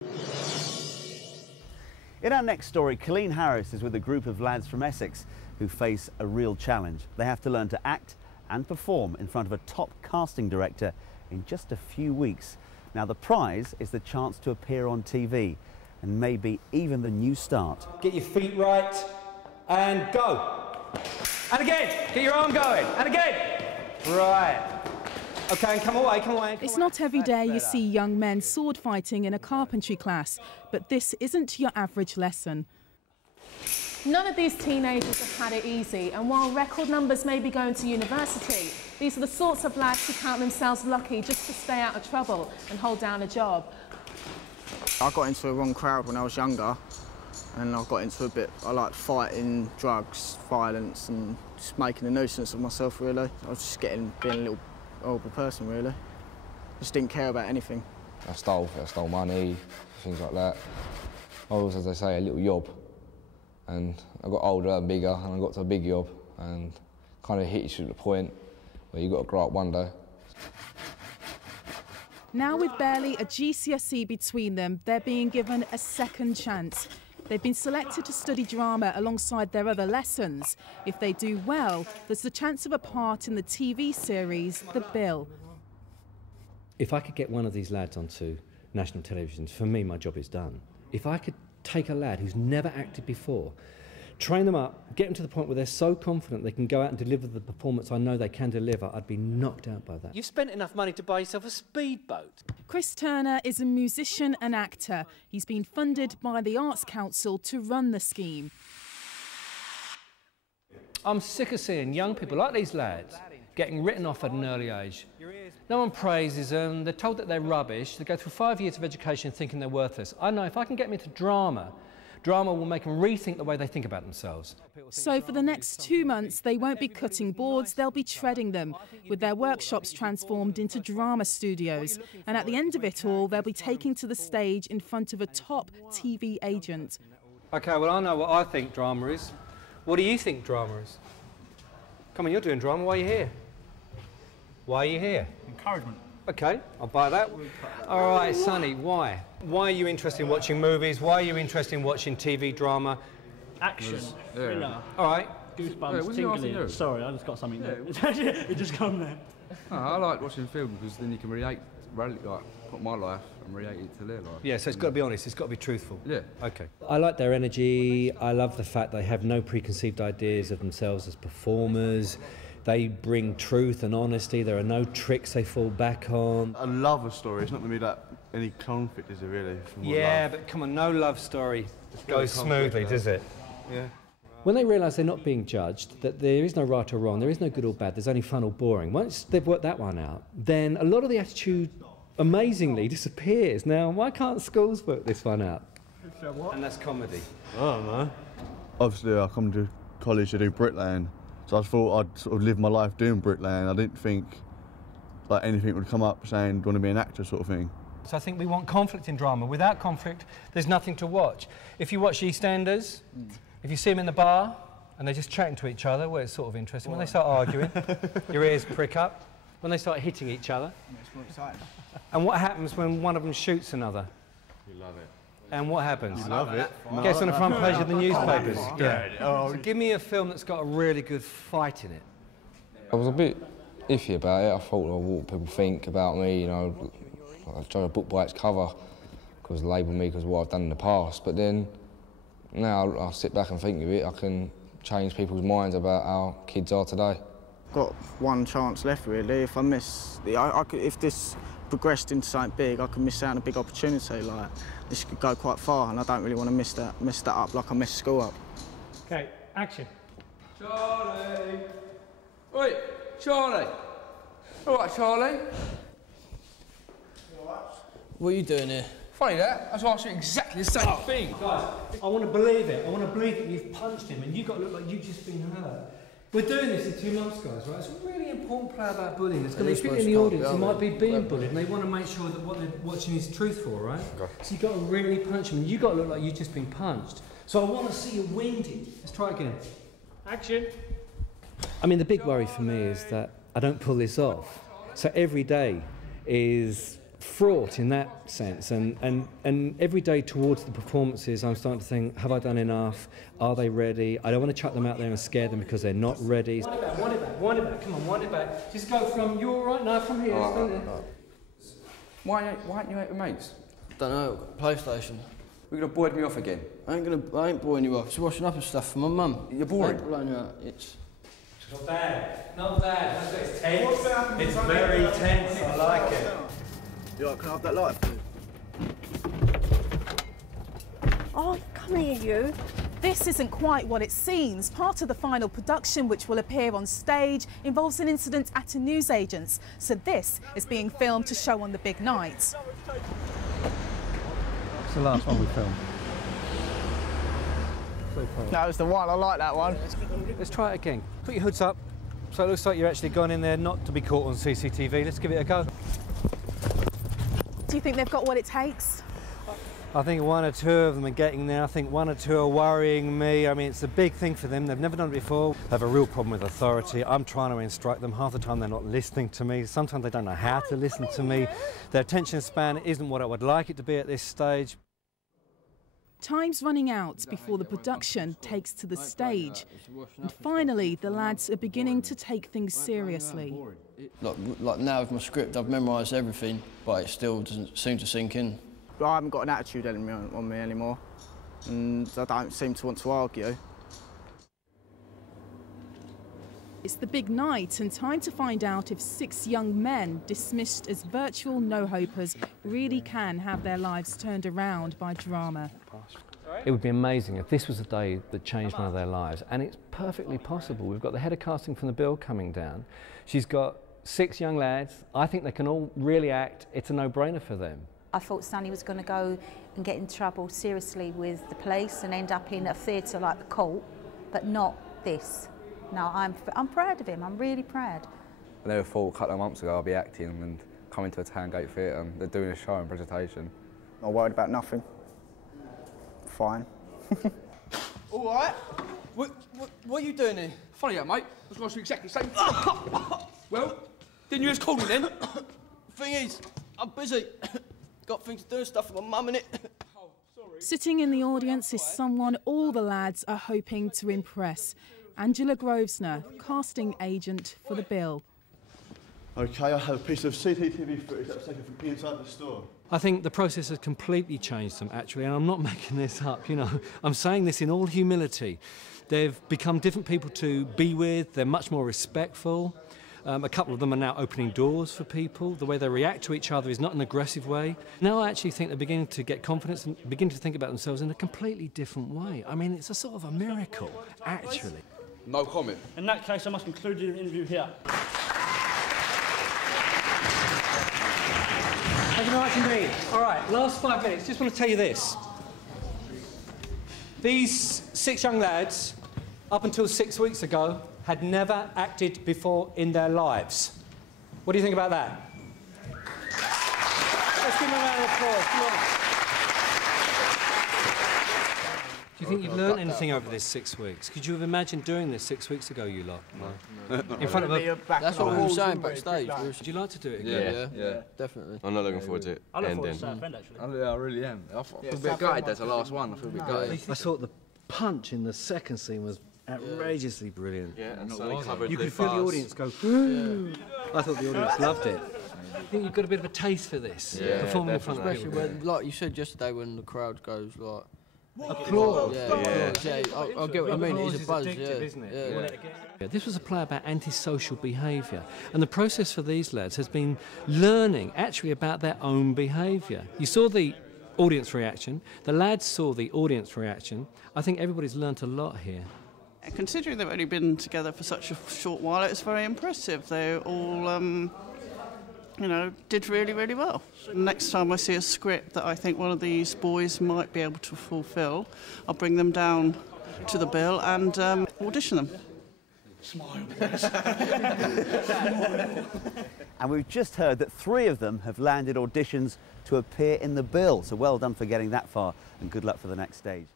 In our next story, Colleen Harris is with a group of lads from Essex who face a real challenge. They have to learn to act and perform in front of a top casting director in just a few weeks. Now, the prize is the chance to appear on TV and maybe even the new start. Get your feet right and go. And again, get your arm going. And again. Right. OK, and come away. It's not every day you see young men sword fighting in a carpentry class, but this isn't your average lesson. None of these teenagers have had it easy, and while record numbers may be going to university, these are the sorts of lads who count themselves lucky just to stay out of trouble and hold down a job. I got into a wrong crowd when I was younger, and I got into a bit, I like fighting, drugs, violence, and just making a nuisance of myself, really. I was just being a little horrible person, really. Just didn't care about anything. I stole money, things like that. I was, as they say, a little yob. And I got older and bigger, and I got to a big yob, and kind of hit you to the point where you've got to grow up one day. Now, with barely a GCSE between them, they're being given a second chance. They've been selected to study drama alongside their other lessons. If they do well, there's the chance of a part in the TV series The Bill. If I could get one of these lads onto national television, for me, my job is done. If I could take a lad who's never acted before, train them up, get them to the point where they're so confident they can go out and deliver the performance I know they can deliver, I'd be knocked out by that. You've spent enough money to buy yourself a speedboat. Chris Turner is a musician and actor. He's been funded by the Arts Council to run the scheme. I'm sick of seeing young people like these lads getting written off at an early age. No one praises them, they're told that they're rubbish, they go through 5 years of education thinking they're worthless. I know if I can get them into drama, drama will make them rethink the way they think about themselves. So for the next 2 months, they won't be cutting boards, they'll be treading them, with their workshops transformed into drama studios. And at the end of it all, they'll be taking to the stage in front of a top TV agent. OK, well, I know what I think drama is. What do you think drama is? Come on, you're doing drama, why are you here? Why are you here? Encouragement. OK, I'll buy that. All right, Sonny, why? Why are you interested in watching movies? Why are you interested in watching TV drama? Action. Thriller. All right. Goosebumps, tingling. Sorry, I just got something there. It just come there. Oh, I like watching film because then you can relate, like, put my life and relate it to their life. Yeah, so it's got to be honest, it's got to be truthful. Yeah. OK. I like their energy, I love the fact they have no preconceived ideas of themselves as performers. They bring truth and honesty, there are no tricks they fall back on. I love a story, it's not going to be that any conflict, is it really? Yeah, but come on, no love story goes smoothly, does it? Yeah. When they realise they're not being judged, that there is no right or wrong, there is no good or bad, there's only fun or boring, once they've worked that one out, then a lot of the attitude amazingly disappears. Now, why can't schools work this one out? And that's comedy. Oh, man. Obviously, I come to college to do bricklaying. So I thought I'd sort of live my life doing bricklaying. I didn't think like anything would come up saying, do you want to be an actor sort of thing. So I think we want conflict in drama. Without conflict, there's nothing to watch. If you watch EastEnders, if you see them in the bar and they're just chatting to each other, well, it's sort of interesting. When they start arguing, your ears prick up. When they start hitting each other. It's more exciting. And what happens when one of them shoots another? You love it. And what happens? You love it. Gets on the front page of the newspapers. Yeah. So give me a film that's got a really good fight in it. I was a bit iffy about it. I thought, well, what people think about me, you know. I judge a book by its cover because they label me because of what I've done in the past. But then now I sit back and think of it, I can change people's minds about how kids are today. Got one chance left, really. If I miss, if this progressed into something big, I could miss out on a big opportunity. Like this could go quite far, and I don't really want to mess that up like I messed school up. OK, action. Charlie! Oi, Charlie! All right, Charlie? What are you doing here? Funny that, I was asking exactly the same thing. Guys, I want to believe it. I want to believe that you've punched him and you've got to look like you've just been hurt. We're doing this in 2 months, guys, right? It's a really important play about bullying. There's going to be people in the audience who might be being bullied and they want to make sure that what they're watching is truthful, right? Okay. So you've got to really punch them and you've got to look like you've just been punched. So I want to see you winded. Let's try again. Action. I mean, the big worry for me is that I don't pull this off. So every day is fraught in that sense, and every day towards the performances I'm starting to think, have I done enough? Are they ready? I don't want to chuck them out there and scare them because they're not ready. Wind it back, wind it back, wind it back, come on, wind it back. Just go from, you're all right now, from here. Why aren't you out with mates? Don't know, PlayStation. We're going to board me off again. I ain't boring you off, just washing up and stuff for my mum. You're boring. I ain't blowing you out, it's... Not bad, not bad. It's tense. It's very tense, I like it. Yeah, can I have that light? Oh, come here, you. This isn't quite what it seems. Part of the final production, which will appear on stage, involves an incident at a newsagent's. So this is being filmed to show on the big night. It's the last one we filmed. That was the one, I like that one. Let's try it again. Put your hoods up, so it looks like you're actually gone in there not to be caught on CCTV. Let's give it a go. Do you think they've got what it takes? I think one or two of them are getting there. I think one or two are worrying me. I mean, it's a big thing for them. They've never done it before. They have a real problem with authority. I'm trying to instruct them. Half the time they're not listening to me. Sometimes they don't know how to listen to me. Their attention span isn't what I would like it to be at this stage. Time's running out before the production takes to the stage. And finally, the lads are beginning to take things seriously. Like now with my script, I've memorised everything, but it still doesn't seem to sink in. I haven't got an attitude on me anymore, and I don't seem to want to argue. It's the big night and time to find out if 6 young men dismissed as virtual no-hopers really can have their lives turned around by drama. It would be amazing if this was a day that changed one of their lives, and it's perfectly possible. We've got the head of casting from The Bill coming down. She's got 6 young lads. I think they can all really act. It's a no-brainer for them. I thought Sonny was going to go and get in trouble seriously with the police and end up in a theatre like the Court, but not this. No, I'm proud of him. I'm really proud. I never thought a couple of months ago I'd be acting and coming to a Towngate Theatre and they're doing a show and presentation. Not worried about nothing. Fine. All right. What are you doing here? Funny that, mate. I was going to do exactly the same thing. Well, didn't you just call me then? Thing is, I'm busy. Got things to do and stuff with my mum in it. Sitting in the audience is someone all the lads are hoping to impress. Angela Grosvenor, casting agent for The Bill. OK, I have a piece of CCTV footage that was taken from inside the store. I think the process has completely changed them, actually, and I'm not making this up, you know. I'm saying this in all humility. They've become different people to be with. They're much more respectful. A couple of them are now opening doors for people. The way they react to each other is not an aggressive way. Now I actually think they're beginning to get confidence and begin to think about themselves in a completely different way. I mean, it's a sort of a miracle, actually. No comment. In that case, I must conclude the interview here. Thank you very much indeed. All right, last 5 minutes. Just want to tell you this. These 6 young lads, up until 6 weeks ago, had never acted before in their lives. What do you think about that? Let's give them a round of applause. Come on. Do you think you've learned anything over this 6 weeks? Could you have imagined doing this 6 weeks ago, you lot? No. In front of a... That's what we were saying backstage. Would you like to do it again? Yeah, definitely. I'm not looking forward to it. I look forward to Southend, actually. I really am. I feel a bit gutted that's the last one. I feel a bit gutted. I thought the punch in the second scene was outrageously brilliant. Yeah, and so covered you could feel the audience go, I thought the audience loved it. I think you've got a bit of a taste for this, performing in front of people. Especially when, like you said yesterday, when the crowd goes like... Applause. Yeah, I get what you mean. It's a buzz, isn't it? This was a play about antisocial behaviour, and the process for these lads has been learning actually about their own behaviour. You saw the audience reaction, the lads saw the audience reaction. I think everybody's learnt a lot here. Considering they've only been together for such a short while, it's very impressive. They all, you know, did really, really well. Next time I see a script that I think one of these boys might be able to fulfil, I'll bring them down to The Bill and audition them. Smile. And we've just heard that 3 of them have landed auditions to appear in The Bill. So well done for getting that far, and good luck for the next stage.